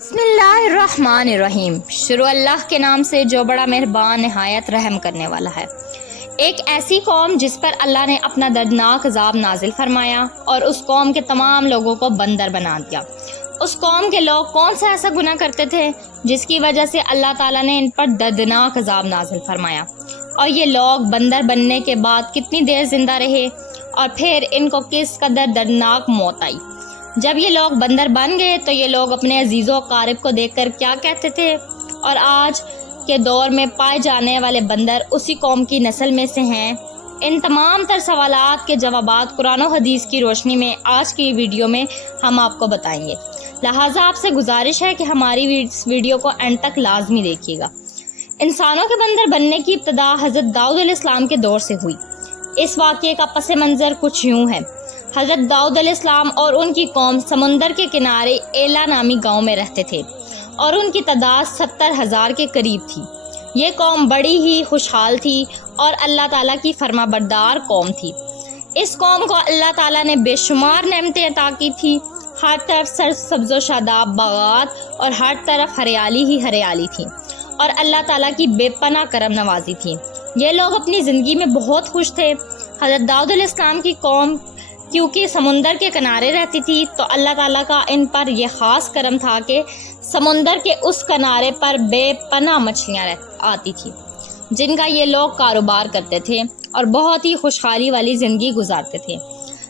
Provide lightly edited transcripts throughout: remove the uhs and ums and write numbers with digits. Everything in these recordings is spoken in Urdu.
بسم اللہ الرحمن الرحیم۔ شروع اللہ کے نام سے جو بڑا مہربان نہایت رحم کرنے والا ہے۔ ایک ایسی قوم جس پر اللہ نے اپنا دردناک عذاب نازل فرمایا اور اس قوم کے تمام لوگوں کو بندر بنا دیا۔ اس قوم کے لوگ کون سا ایسا گناہ کرتے تھے جس کی وجہ سے اللہ تعالیٰ نے ان پر دردناک عذاب نازل فرمایا، اور یہ لوگ بندر بننے کے بعد کتنی دیر زندہ رہے اور پھر ان کو کس قدر دردناک موت آئی۔ جب یہ لوگ بندر بن گئے تو یہ لوگ اپنے عزیز و اقارب کو دیکھ کر کیا کہتے تھے، اور آج کے دور میں پائے جانے والے بندر اسی قوم کی نسل میں سے ہیں۔ ان تمام تر سوالات کے جوابات قرآن و حدیث کی روشنی میں آج کی ویڈیو میں ہم آپ کو بتائیں گے، لہٰذا آپ سے گزارش ہے کہ ہماری اس ویڈیو کو اینڈ تک لازمی دیکھیے گا۔ انسانوں کے بندر بننے کی ابتدا حضرت داؤد علیہ السلام کے دور سے ہوئی۔ اس واقعے کا پس منظر کچھ یوں ہے۔ حضرت داؤد علیہ السلام اور ان کی قوم سمندر کے کنارے ایلا نامی گاؤں میں رہتے تھے، اور ان کی تعداد 70,000 کے قریب تھی۔ یہ قوم بڑی ہی خوشحال تھی اور اللہ تعالیٰ کی فرما بردار قوم تھی۔ اس قوم کو اللہ تعالیٰ نے بے شمار نعمتیں عطا کی تھی۔ ہر طرف سرسبز و شاداب باغات اور ہر طرف ہریالی ہی ہریالی تھی، اور اللہ تعالیٰ کی بے پناہ کرم نوازی تھی۔ یہ لوگ اپنی زندگی میں بہت خوش تھے۔ حضرت داؤد علیہ السلام کی قوم کیونکہ سمندر کے کنارے رہتی تھی تو اللہ تعالیٰ کا ان پر یہ خاص کرم تھا کہ سمندر کے اس کنارے پر بے پناہ مچھلیاں آتی تھیں، جن کا یہ لوگ کاروبار کرتے تھے اور بہت ہی خوشحالی والی زندگی گزارتے تھے۔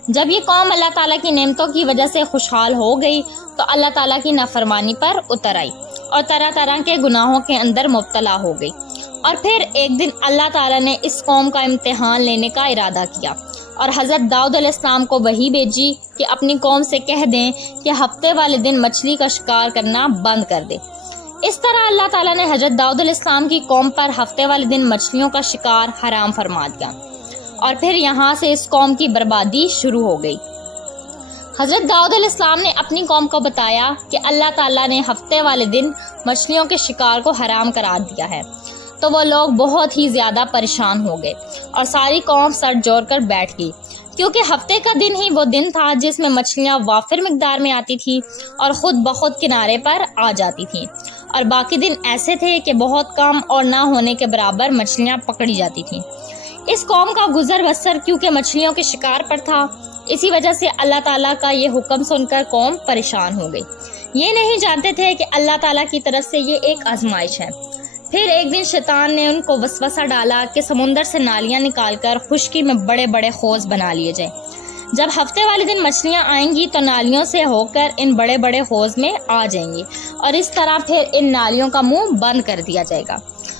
جب یہ قوم اللہ تعالیٰ کی نعمتوں کی وجہ سے خوشحال ہو گئی تو اللہ تعالیٰ کی نافرمانی پر اتر آئی اور طرح طرح کے گناہوں کے اندر مبتلا ہو گئی۔ اور پھر ایک دن اللہ تعالیٰ نے اس قوم کا امتحان لینے کا ارادہ کیا اور حضرت داؤد علیہ السلام کو وحی بھیجی کہ اپنی قوم سے کہہ دیں کہ ہفتے والے دن مچھلی کا شکار کرنا بند کر دے۔ اس طرح اللہ تعالیٰ نے حضرت داؤد علیہ السلام کی قوم پر ہفتے والے دن مچھلیوں کا شکار حرام فرما دیا، اور پھر یہاں سے اس قوم کی بربادی شروع ہو گئی۔ حضرت داؤد علیہ السلام نے اپنی قوم کو بتایا کہ اللہ تعالیٰ نے ہفتے والے دن مچھلیوں کے شکار کو حرام قرار دیا ہے، تو وہ لوگ بہت ہی زیادہ پریشان ہو گئے اور ساری قوم سر جوڑ کر بیٹھ گئی، کیونکہ ہفتے کا دن ہی وہ دن تھا جس میں مچھلیاں وافر مقدار میں آتی تھی اور خود بخود کنارے پر آ جاتی تھیں، اور باقی دن ایسے تھے کہ بہت کم اور نہ ہونے کے برابر مچھلیاں پکڑی جاتی تھیں۔ اس قوم کا گزر بسر کیونکہ مچھلیوں کے شکار پر تھا، اسی وجہ سے اللہ تعالیٰ کا یہ حکم سن کر قوم پریشان ہو گئی۔ یہ نہیں جانتے تھے کہ اللہ تعالیٰ کی طرف سے یہ ایک آزمائش ہے۔ پھر ایک دن شیطان نے ان کو وسوسہ ڈالا کہ سمندر سے نالیاں نکال کر خشکی میں بڑے بڑے حوض بنا لیے جائیں۔ جب ہفتے والے دن مچھلیاں آئیں گی تو نالیوں سے ہو کر ان بڑے بڑے حوض میں آ جائیں گی، اور اس طرح پھر ان نالیوں کا منہ بند کر دیا جائے گا،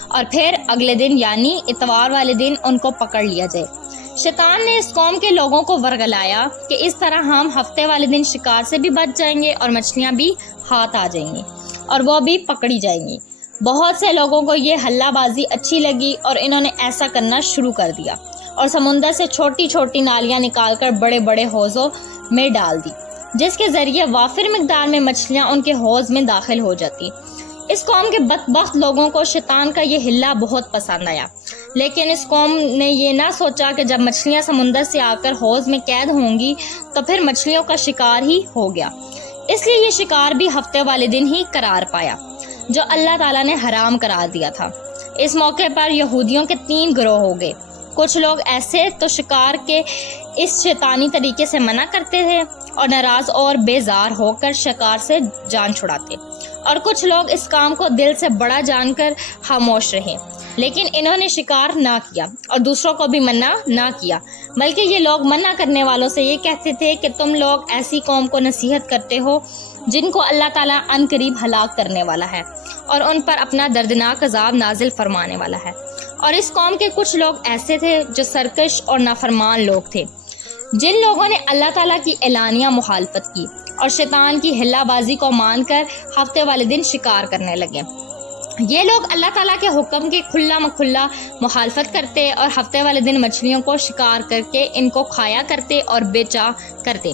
اور پھر اگلے دن یعنی اتوار والے دن ان کو پکڑ لیا جائے۔ شیطان نے اس قوم کے لوگوں کو ورگلایا کہ اس طرح ہم ہفتے والے دن شکار سے بھی بچ جائیں گے اور مچھلیاں بھی ہاتھ آ جائیں گی اور وہ بھی پکڑی جائیں گی۔ بہت سے لوگوں کو یہ ہلہ بازی اچھی لگی اور انہوں نے ایسا کرنا شروع کر دیا اور سمندر سے چھوٹی چھوٹی نالیاں نکال کر بڑے بڑے حوضوں میں ڈال دی، جس کے ذریعے وافر مقدار میں مچھلیاں ان کے حوض میں داخل ہو جاتی۔ اس قوم کے بدبخت لوگوں کو شیطان کا یہ ہلا بہت پسند آیا، لیکن اس قوم نے یہ نہ سوچا کہ جب مچھلیاں سمندر سے آ کر حوض میں قید ہوں گی تو پھر مچھلیوں کا شکار ہی ہو گیا، اس لیے یہ شکار بھی ہفتے والے دن ہی قرار پایا جو اللہ تعالیٰ نے حرام قرار دیا تھا۔ اس موقع پر یہودیوں کے 3 گروہ ہو گئے۔ کچھ لوگ ایسے تو شکار کے اس شیطانی طریقے سے منع کرتے تھے اور ناراض اور بیزار ہو کر شکار سے جان چھڑاتے، اور کچھ لوگ اس کام کو دل سے بڑا جان کر خاموش رہے، لیکن انہوں نے شکار نہ کیا اور دوسروں کو بھی منع نہ کیا، بلکہ یہ لوگ منع کرنے والوں سے یہ کہتے تھے کہ تم لوگ ایسی قوم کو نصیحت کرتے ہو جن کو اللہ تعالیٰ عن قریب ہلاک کرنے والا ہے اور ان پر اپنا دردناک عذاب نازل فرمانے والا ہے۔ اور اس قوم کے کچھ لوگ ایسے تھے جو سرکش اور نافرمان لوگ تھے، جن لوگوں نے اللہ تعالیٰ کی اعلانیہ مخالفت کی اور شیطان کی ہلا بازی کو مان کر ہفتے والے دن شکار کرنے لگے۔ یہ لوگ اللہ تعالیٰ کے حکم کی کھلا مکھلا مخالفت کرتے اور ہفتے والے دن مچھلیوں کو شکار کر کے ان کو کھایا کرتے اور بیچا کرتے۔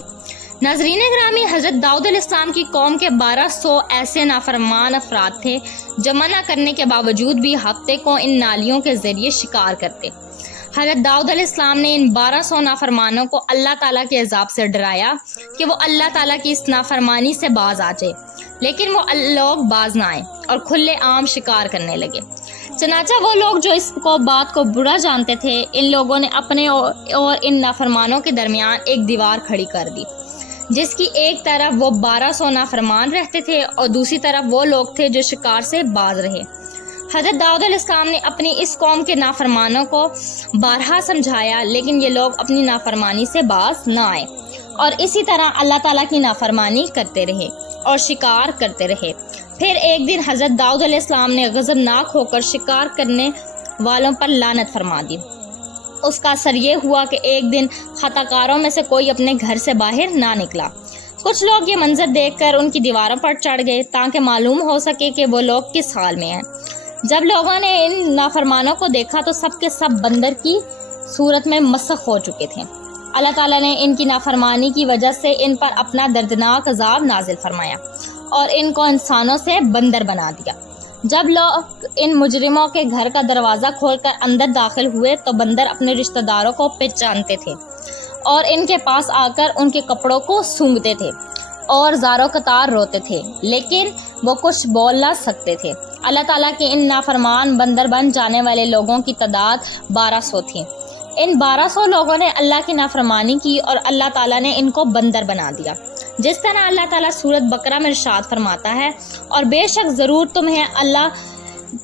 ناظرین گرامی، حضرت داؤد علیہ السلام کی قوم کے 1200 ایسے نافرمان افراد تھے جو منع کرنے کے باوجود بھی ہفتے کو ان نالیوں کے ذریعے شکار کرتے۔ حضرت داؤد علیہ السلام نے ان 1200 نافرمانوں کو اللہ تعالیٰ کے عذاب سے ڈرایا کہ وہ اللہ تعالیٰ کی اس نافرمانی سے باز آ جائے، لیکن وہ لوگ باز نہ آئے اور کھلے عام شکار کرنے لگے۔ چنانچہ وہ لوگ جو اس بات کو برا جانتے تھے، ان لوگوں نے اپنے اور ان نافرمانوں کے درمیان ایک دیوار کھڑی کر دی، جس کی ایک طرف وہ 1200 نافرمان رہتے تھے اور دوسری طرف وہ لوگ تھے جو شکار سے باز رہے۔ حضرت داؤد علیہ السلام نے اپنی اس قوم کے نافرمانوں کو بارہا سمجھایا، لیکن یہ لوگ اپنی نافرمانی سے باز نہ آئے اور اسی طرح اللہ تعالیٰ کی نافرمانی کرتے رہے اور شکار کرتے رہے۔ پھر ایک دن حضرت داؤد علیہ السلام نے غضبناک ہو کر شکار کرنے والوں پر لعنت فرما دی۔ اس کا اثر یہ ہوا کہ ایک دن خطا کاروں میں سے کوئی اپنے گھر سے باہر نہ نکلا۔ کچھ لوگ یہ منظر دیکھ کر ان کی دیواروں پر چڑھ گئے تاکہ معلوم ہو سکے کہ وہ لوگ کس حال میں ہیں۔ جب لوگوں نے ان نافرمانوں کو دیکھا تو سب کے سب بندر کی صورت میں مسخ ہو چکے تھے۔ اللہ تعالیٰ نے ان کی نافرمانی کی وجہ سے ان پر اپنا دردناک عذاب نازل فرمایا اور ان کو انسانوں سے بندر بنا دیا۔ جب لوگ ان مجرموں کے گھر کا دروازہ کھول کر اندر داخل ہوئے تو بندر اپنے رشتہ داروں کو پہچانتے تھے اور ان کے پاس آ کر ان کے کپڑوں کو سونگھتے تھے اور زاروں قطار روتے تھے، لیکن وہ کچھ بول نہ سکتے تھے۔ اللہ تعالیٰ کے ان نافرمان بندر بن جانے والے لوگوں کی تعداد 1200 تھی۔ ان 1200 لوگوں نے اللہ کی نافرمانی کی اور اللہ تعالیٰ نے ان کو بندر بنا دیا، جس طرح اللہ تعالیٰ سورۃ بقرہ میں ارشاد فرماتا ہے، اور بے شک ضرور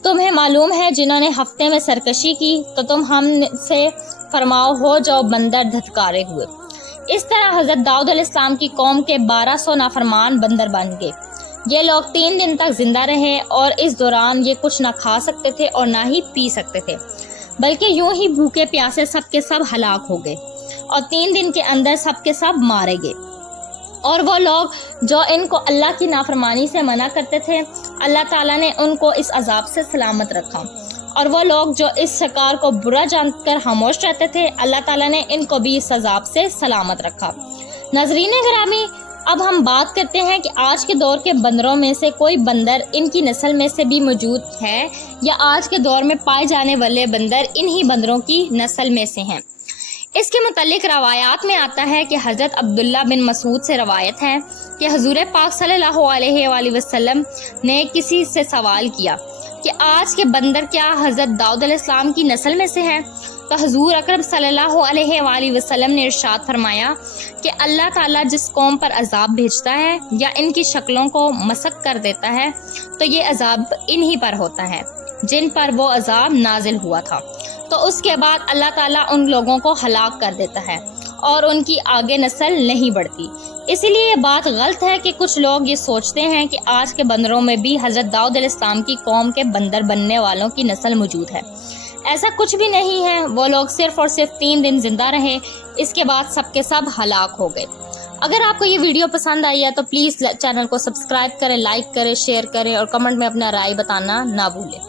تمہیں معلوم ہے جنہوں نے ہفتے میں سرکشی کی تو تم ہم سے فرماؤ ہو جو بندر دھتکارے ہوئے۔ اس طرح حضرت داؤد علیہ السلام کی قوم کے 1200 نافرمان بندر بن گئے۔ یہ لوگ 3 دن تک زندہ رہے اور اس دوران یہ کچھ نہ کھا سکتے تھے اور نہ ہی پی سکتے تھے، بلکہ یوں ہی بھوکے پیاسے سب کے سب ہلاک ہو گئے اور 3 دن کے اندر سب کے سب مارے گئے۔ اور وہ لوگ جو ان کو اللہ کی نافرمانی سے منع کرتے تھے، اللہ تعالیٰ نے ان کو اس عذاب سے سلامت رکھا، اور وہ لوگ جو اس شکار کو برا جان کر خاموش رہتے تھے، اللہ تعالیٰ نے ان کو بھی اس عذاب سے سلامت رکھا۔ ناظرین گرامی، اب ہم بات کرتے ہیں کہ آج کے دور کے بندروں میں سے کوئی بندر ان کی نسل میں سے بھی موجود ہے یا آج کے دور میں پائے جانے والے بندر انہی بندروں کی نسل میں سے ہیں۔ اس کے متعلق روایات میں آتا ہے کہ حضرت عبداللہ بن مسعود سے روایت ہے کہ حضور پاک صلی اللہ علیہ وآلہ وسلم نے کسی سے سوال کیا کہ آج کے بندر کیا حضرت داؤد علیہ السلام کی نسل میں سے ہیں؟ تو حضور اکرم صلی اللہ علیہ وآلہ وسلم نے ارشاد فرمایا کہ اللہ تعالیٰ جس قوم پر عذاب بھیجتا ہے یا ان کی شکلوں کو مسخ کر دیتا ہے تو یہ عذاب انہی پر ہوتا ہے جن پر وہ عذاب نازل ہوا تھا، تو اس کے بعد اللہ تعالیٰ ان لوگوں کو ہلاک کر دیتا ہے اور ان کی آگے نسل نہیں بڑھتی۔ اسی لیے یہ بات غلط ہے کہ کچھ لوگ یہ سوچتے ہیں کہ آج کے بندروں میں بھی حضرت داؤد علیہ السلام کی قوم کے بندر بننے والوں کی نسل موجود ہے۔ ایسا کچھ بھی نہیں ہے، وہ لوگ صرف اور صرف 3 دن زندہ رہے، اس کے بعد سب کے سب ہلاک ہو گئے۔ اگر آپ کو یہ ویڈیو پسند آئی ہے تو پلیز چینل کو سبسکرائب کریں، لائک کریں، شیئر کریں اور کمنٹ میں اپنا رائے بتانا نہ بھولیں۔